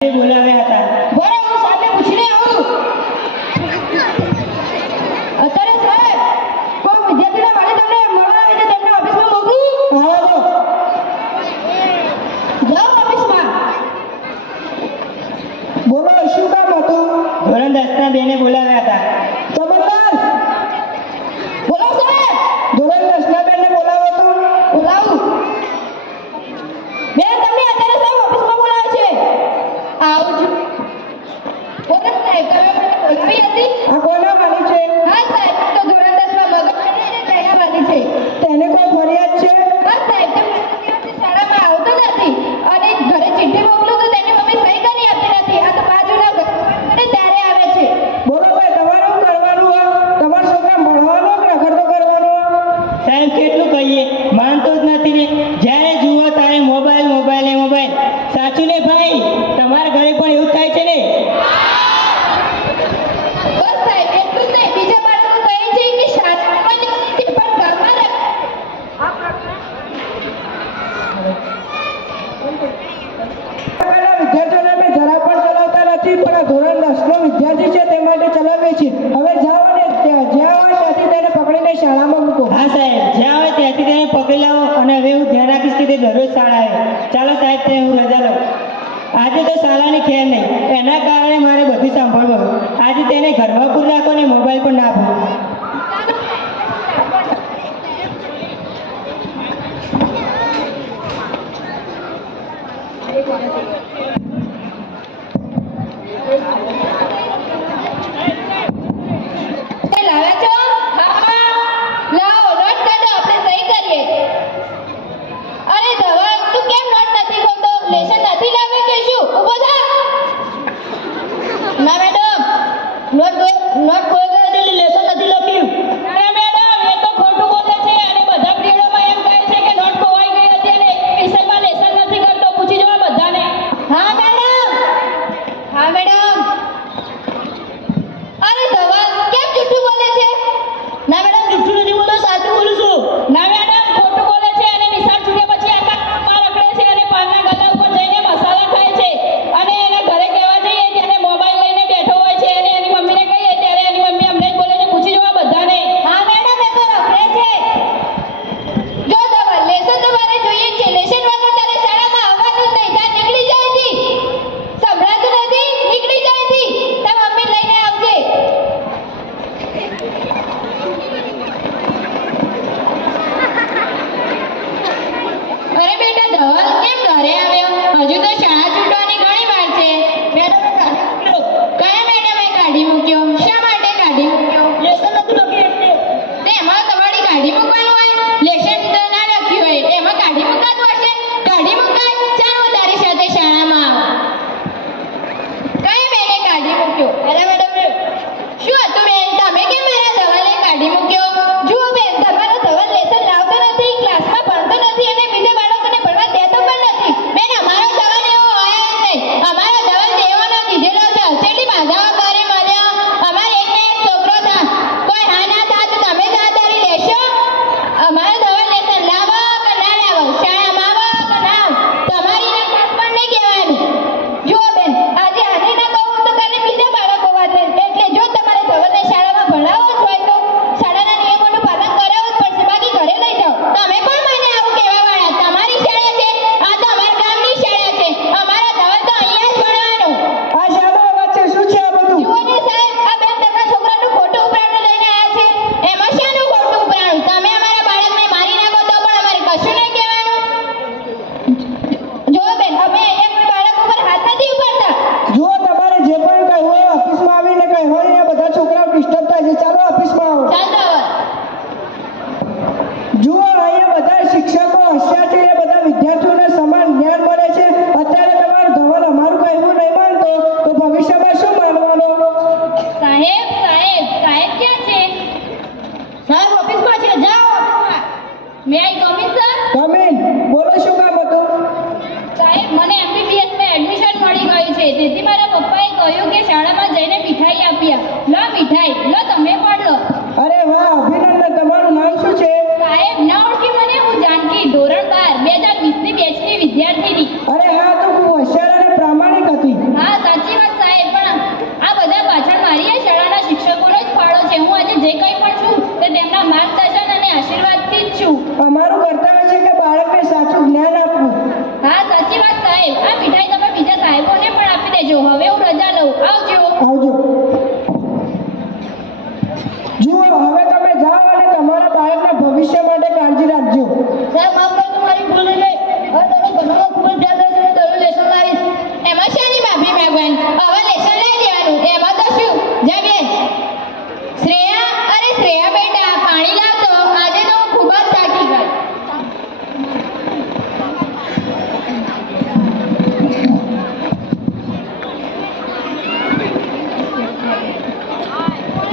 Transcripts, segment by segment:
બોલાવ્યા હતા. બરાબર, હું સાહેબને પૂછીને આવું. અત્યારે સાહેબ કોઈ વિદ્યાર્થીના વાલી તમને મળવા આવે છે, તેમને ઓફિસમાં મોકલું? આવો જાઓ ઓફિસમાં. બોલો, શું કામ હતું? ધોરણ 10 ના બેને બોલાવ્યા હતા. ચમત્કાર, બોલો સાહેબ. ધોરણ 10 ના બેનને બોલાવો તો. બોલાવું. બેન, તમને અત્યારે સાહેબ ઓફિસમાં બોલાવે છે. આવજો. બોલો સાહેબ, તમે મને બોલાવી હતી? આ કોના વાલી છે? હા સાહેબ, તો ધોરણ 10 માં મગજ તેના વાલી છે. તેને કોઈ ફરિયાદ છે? હા સાહેબ, તે દિવસથી શાળામાં આવતો નથી અને ઘરે ચિઠ્ઠી મોકલું તો તેની મમ્મી સહી કરી આપતી નથી. આ તો બાજુના ઘરે ત્યારે આવે છે. બોલો ભાઈ, તમારે શું કરવાનું આ? તમારા છોકરા ભણવાનો કે રખડતો કરવાનો? સાહેબ, કેટલું કહીએ, માનતો જ નથી ને. જ્યારે જુઓ ત્યારે મોબાઈલ મોબાઈલ ને મોબાઈલ. સાચું ને ભાઈ? તમારા ઘરે પણ એવું થાય છે ને? બસ સાહેબ, એટલું જ નહીં, બીજા બાળકો કહે છે કે શાળામાં નથી પણ ઘરમાં રહે. વિદ્યાર્થીઓને અમે જરા પણ ચલાવતા નથી, પણ આ ધોરણ 10 નો વિદ્યાર્થી છે તે માટે ચલાવીએ છીએ. હવે જાઓ ને જ્યાં હોય ત્યાંથી તેને પકડીને શાળામાં મૂકો. હા સાહેબ, જ્યાં હોય ત્યાંથી તેને પકડી લાવો અને હવે હું ધ્યાન રાખીશ કે તે દરરોજ શાળા આવે. ચાલો સાહેબ, તે હું રજા લઉં. આજે તો શાળાની ખેર નહીં, એના કારણે મારે બધું સાંભળવું. આજે તેને ઘરમાં પૂર રાખો ને મોબાઈલ પણ ના આપો. તે લાવ્યા છો? હા. લાવો, નોટ કાઢો, આપણે સહી કરીએ. અરે ધવલ, તું કેમ નોટ નથી ખોલતો? લેશન નથી લાવ્યો કે શું? ઊભો થા. ના મેડમ, નોટ ખોઈ ગયો એટલે લેશન નથી લખતો.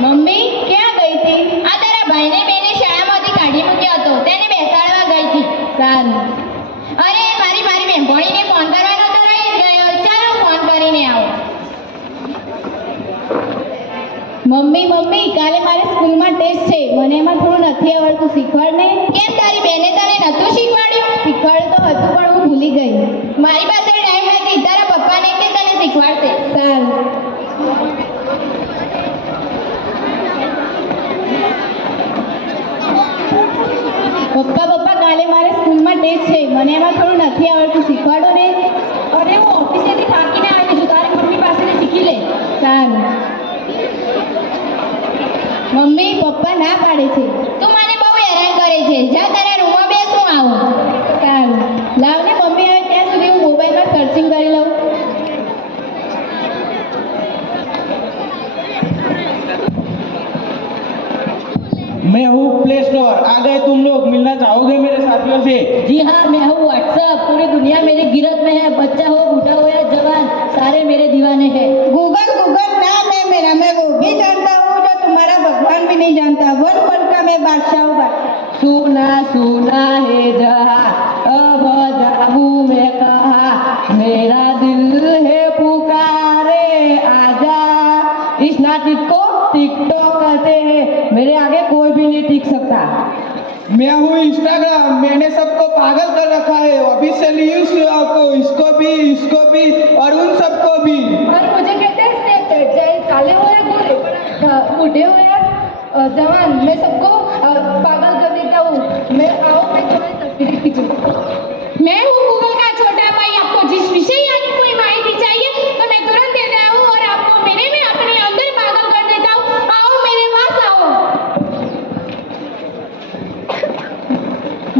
મમ્મી ક્યાં ગઈ હતી? આ તારા ભાઈને બેને શાળામાંથી કાઢી મૂક્યો હતો, તેને બેસાડવા ગઈ હતી. સારું. અરે મારી બહેનપણીને ફોન કરવાનો તો રહી જ ગયો. ચાલો ફોન કરીને આવો. મમ્મી કાલે મારે સ્કૂલમાં ટેસ્ટ છે, મને એમાં થોડું નથી આવડતું, શીખવાડ ને. કેમ તારી બેને તને નતું શીખવાડ્યું? શીખવાડ્યું તો હતું પણ હું ભૂલી ગઈ. મારી પાસે ટાઈમ નથી, તારા પપ્પાને કે તને શીખવાડશે. સારું. પપ્પા કાલે મારે સ્કૂલમાં ટેસ્ટ છે, મને એમાં થોડું નથી આવડતું, શીખવાડો ને. અરે હું ઓફિસેથી થાકીને આવી છું, તારી મમ્મી પાસેથી શીખી લે. સારું. મમ્મી પપ્પા ના પાડે છે. તું મને બહુ હેરાન કરે છે, જા તારા રૂમમાં બેસ, હું આવું. સારું. લાવ ને મમ્મી આવે ત્યાં સુધી હું મોબાઈલમાં સર્ચિંગ કરી લઉં. मैं हूँ प्ले स्टोर। आ गए तुम लोग, मिलना चाहोगे मेरे साथियों से? जी हाँ, मैं हूँ व्हाट्सएप। पूरी दुनिया मेरी गिरफ्त में है, बच्चा हो बूढ़ा हो या जवान, सारे मेरे दीवाने हैं। गूगल नाम है मेरा, मैं वो भी जानता हूँ जो तुम्हारा भगवान भी नहीं जानता। वन का मैं बादशाह हूँ, बादशाह। सुना सुना है जहाँ, अब जाऊँ मैं कहाँ, मेरा दिल है पुकारे आजा। इस नाचित को टिकटॉक कहते हैं, मेरे आगे कोई भी नहीं टिक सकता। मैं हूँ इंस्टाग्राम, मैंने सबको पागल कर रखा है। ऑफिशियली यूज आपको, इसको भी और उन सबको भी। और मुझे कहते हैं स्नैपचैट, चाहे काले हो या गोरे, बूढ़े हो या जवान, मैं सबको पागल कर देता हूँ। मैं तुम्हारी तस्वीरें खींचूं। मैं हूँ गूगल का छोटा भाई, आपको जिस विषय या कोई माहिती चाहिए तो मैं तुरंत देता हूँ और आपको मेरे में अपने अंदर पागल कर देता हूँ। आओ मेरे पास आओ।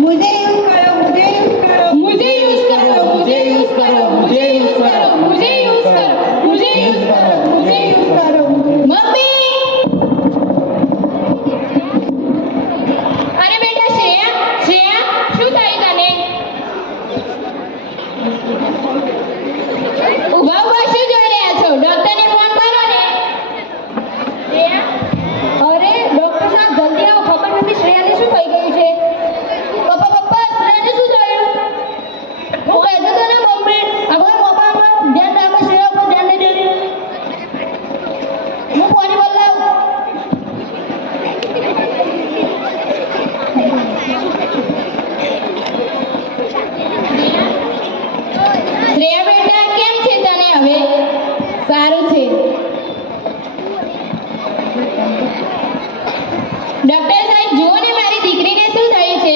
मुझे यूज करो, मुझे यूज करो, मुझे यूज करो, मुझे यूज करो, मुझे यूज करो, मुझे यूज करो, मुझे यूज करो, मुझे यूज करो। मम्मी अरे बेटा श्रेया શું થયું તને? ઉભા શું જોઈ રહ્યા છો? ડોક્ટરને ફોન કરો ને. શ્રેયા, અરે ડોક્ટર સાહેબ જલ્દી આવો, ખબર નથી શ્રેયાને શું થઈ ગયું છે. પપ્પા શ્રેયાને શું થયું? હું કહેતો હતો ને મમ્મી, આપણે મોબાઈલમાં ધ્યાન રાખો, શ્રેયા ઉપર ધ્યાન નહીં દે. હું પાણી બદલાવ. શ્રેયા બેટા કેમ છે તને હવે? સારું છે. ડોક્ટર સાહેબ જુઓ ને મારી દીકરીને શું થયું છે.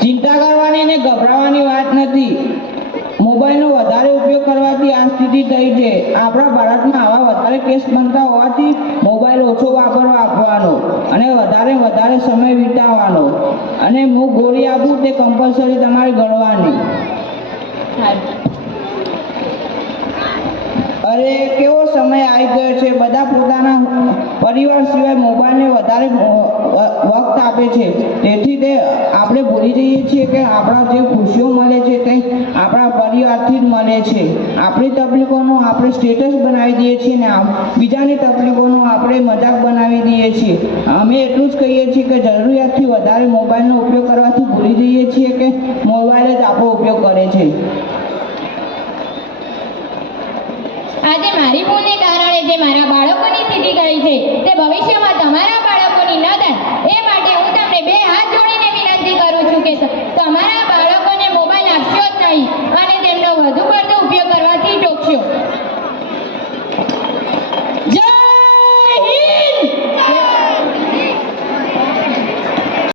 ચિંતા કરવાની ને ગભરાવાની વાત નથી. મોબાઈલનો વધારે ઉપયોગ કરવાથી આ સ્થિતિ થઈ છે. આપણા ભારતમાં આવા વધારે કેસ બનતા હોવાથી મોબાઈલ ઓછો વાપરવા આપવાનો અને વધારે સમય વિતાવવાનો, અને હું ગોળી આપું તે કમ્પલસરી તમારે ગળવાની. અરે કેવો સમય આવી ગયો છે, બધા પોતાના પરિવાર સિવાય મોબાઈલને વધારે વખત આપે છે. તેથી તે આપણે ભૂલી જઈએ છીએ કે આપણા જે ખુશીઓ મળે છે તે આપણા પરિવારથી જ મળે છે. આપણી તકલીફોનો આપણે સ્ટેટસ બનાવી દઈએ છીએ ને બીજાની તકલીફોનો આપણે મજાક બનાવી દઈએ છીએ. અમે એટલું જ કહીએ છીએ કે જરૂરિયાતથી વધારે મોબાઈલનો ઉપયોગ કરવાથી ભૂલી જઈએ છીએ કે મોબાઈલ જ આપણો ઉપયોગ કરે છે. આજે મારી ભૂલને કારણે જે મારા બાળકોની સ્થિતિ થઈ છે તે ભવિષ્યમાં તમારા બાળકોની ન થાય એ માટે હું તમને બે હાથ જોડીને વિનંતી કરું છું કે તમારા બાળકોને મોબાઈલ આપશો જ નહીં અને તેમનો વધુ પડતો ઉપયોગ કરવાથી ટોકશો.